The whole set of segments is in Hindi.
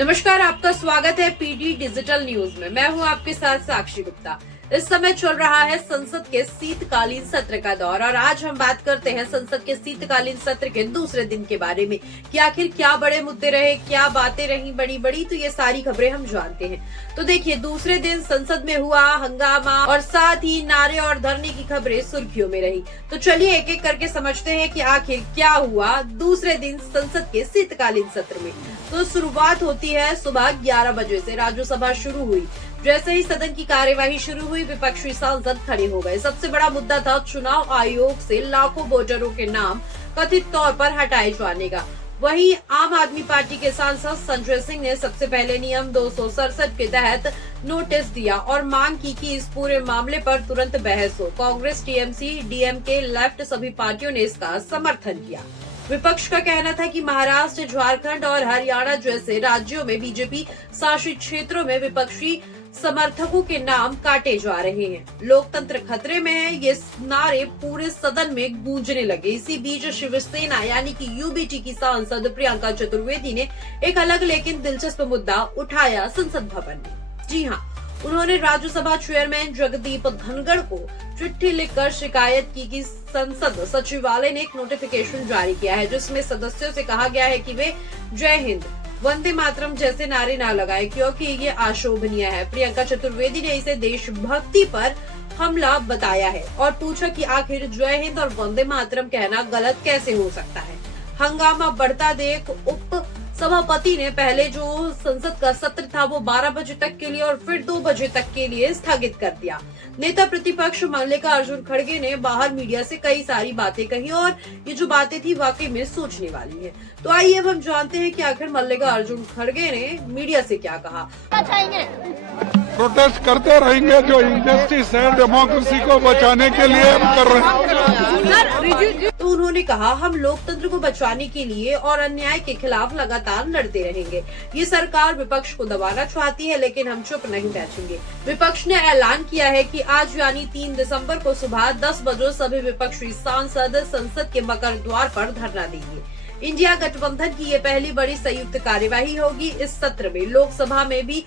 नमस्कार, आपका स्वागत है पीडी डिजिटल न्यूज में। मैं हूं आपके साथ साक्षी गुप्ता। इस समय चल रहा है संसद के शीतकालीन सत्र का दौर और आज हम बात करते हैं संसद के शीतकालीन सत्र के दूसरे दिन के बारे में कि आखिर क्या बड़े मुद्दे रहे, क्या बातें रही बड़ी बड़ी, तो ये सारी खबरें हम जानते हैं। तो देखिए, दूसरे दिन संसद में हुआ हंगामा और साथ ही नारे और धरने की खबरें सुर्खियों में रही। तो चलिए एक एक करके समझते हैं कि आखिर क्या हुआ दूसरे दिन संसद के शीतकालीन सत्र में। तो शुरुआत होती है सुबह 11 बजे से। राज्यसभा शुरू हुई। जैसे ही सदन की कार्यवाही शुरू हुई, विपक्षी सांसद खड़े हो गए। सबसे बड़ा मुद्दा था चुनाव आयोग से लाखों वोटरों के नाम कथित तौर पर हटाए जाने का। वहीं आम आदमी पार्टी के सांसद संजय सिंह ने सबसे पहले नियम 267 के तहत नोटिस दिया और मांग की कि इस पूरे मामले पर तुरंत बहस हो। कांग्रेस, टीएमसी, डीएमके, लेफ्ट सभी पार्टियों ने इसका समर्थन किया। विपक्ष का कहना था कि महाराष्ट्र, झारखंड और हरियाणा जैसे राज्यों में बीजेपी शासित क्षेत्रों में विपक्षी समर्थकों के नाम काटे जा रहे हैं। लोकतंत्र खतरे में है, ये नारे पूरे सदन में गूंजने लगे। इसी बीच शिवसेना यानी कि यूबीटी की सांसद प्रियंका चतुर्वेदी ने एक अलग लेकिन दिलचस्प मुद्दा उठाया संसद भवन में। जी हाँ, उन्होंने राज्यसभा चेयरमैन जगदीप धनखड़ को चिट्ठी लिखकर शिकायत की कि संसद सचिवालय ने एक नोटिफिकेशन जारी किया है जिसमें सदस्यों से कहा गया है कि वे जय हिंद, वंदे मातरम जैसे नारे न लगाएं क्योंकि ये अशोभनीय है। प्रियंका चतुर्वेदी ने इसे देशभक्ति पर हमला बताया है और पूछा कि आखिर जय हिंद और वंदे मातरम कहना गलत कैसे हो सकता है। हंगामा बढ़ता देख उप सभापति ने पहले जो संसद का सत्र था वो 12 बजे तक के लिए और फिर 2 बजे तक के लिए स्थगित कर दिया। नेता प्रतिपक्ष मल्लिकार्जुन खड़गे ने बाहर मीडिया से कई सारी बातें कही और ये जो बातें थी वाकई में सोचने वाली है। तो आइए अब हम जानते हैं कि आखिर मल्लिकार्जुन खड़गे ने मीडिया से क्या कहा। प्रोटेस्ट करते रहेंगे, जो इंजस्टिस है डेमोक्रेसी को बचाने के लिए हम कर रहे हैं। तो उन्होंने कहा, हम लोकतंत्र को बचाने के लिए और अन्याय के खिलाफ लगातार लड़ते रहेंगे। ये सरकार विपक्ष को दबाना चाहती है लेकिन हम चुप नहीं बैठेंगे। विपक्ष ने ऐलान किया है कि आज यानी 3 दिसंबर को सुबह 10 बजे सभी विपक्षी सांसद संसद के मकर द्वार पर धरना देंगे। इंडिया गठबंधन की ये पहली बड़ी संयुक्त कार्यवाही होगी। इस सत्र में लोकसभा में भी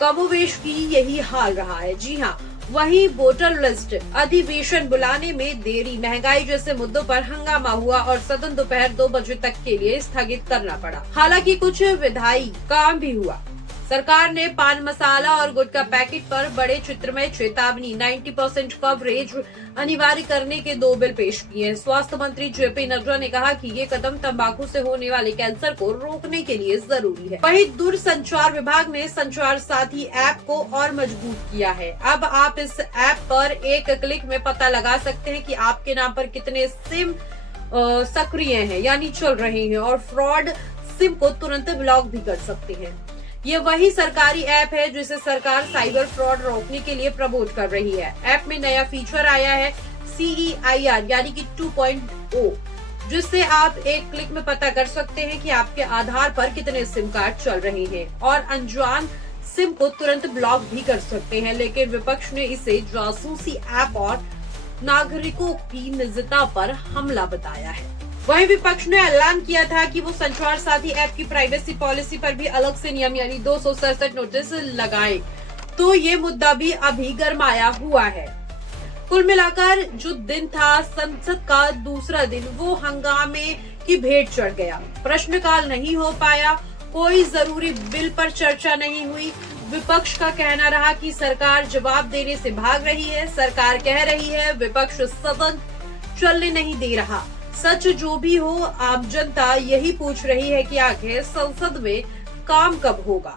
कमोवेश की यही हाल रहा है। जी हाँ, वहीं वोटर लिस्ट अधिवेशन बुलाने में देरी, महंगाई जैसे मुद्दों पर हंगामा हुआ और सदन दोपहर 2 बजे तक के लिए स्थगित करना पड़ा। हालांकि कुछ विधायी काम भी हुआ। सरकार ने पान मसाला और गुटखा पैकेट पर बड़े चित्रमय चेतावनी 90% कवरेज अनिवार्य करने के 2 बिल पेश किए हैं। स्वास्थ्य मंत्री जेपी नड्डा ने कहा कि ये कदम तंबाकू से होने वाले कैंसर को रोकने के लिए जरूरी है। वहीं दूरसंचार विभाग ने संचार साथी ऐप को और मजबूत किया है। अब आप इस ऐप पर एक क्लिक में पता लगा सकते हैं कि आपके नाम पर कितने सिम सक्रिय हैं यानी चल रहे हैं और फ्रॉड सिम को तुरंत ब्लॉक भी कर सकते हैं। ये वही सरकारी ऐप है जिसे सरकार साइबर फ्रॉड रोकने के लिए प्रमोट कर रही है। ऐप में नया फीचर आया है CEIR यानी कि 2.0, जिससे आप एक क्लिक में पता कर सकते हैं कि आपके आधार पर कितने सिम कार्ड चल रहे हैं और अनजान सिम को तुरंत ब्लॉक भी कर सकते हैं। लेकिन विपक्ष ने इसे जासूसी ऐप और नागरिकों की निजता पर हमला बताया है। वहीं विपक्ष ने ऐलान किया था कि वो संचार साथी ऐप की प्राइवेसी पॉलिसी पर भी अलग से नियम यानी 267 नोटिस लगाए। तो ये मुद्दा भी अभी गरमाया हुआ है। कुल मिलाकर जो दिन था संसद का दूसरा दिन, वो हंगामे की भेंट चढ़ गया। प्रश्नकाल नहीं हो पाया, कोई जरूरी बिल पर चर्चा नहीं हुई। विपक्ष का कहना रहा कि सरकार जवाब देने से भाग रही है। सरकार कह रही है विपक्ष सदन चलने नहीं दे रहा। सच जो भी हो, आम जनता यही पूछ रही है कि आखिर संसद में काम कब होगा।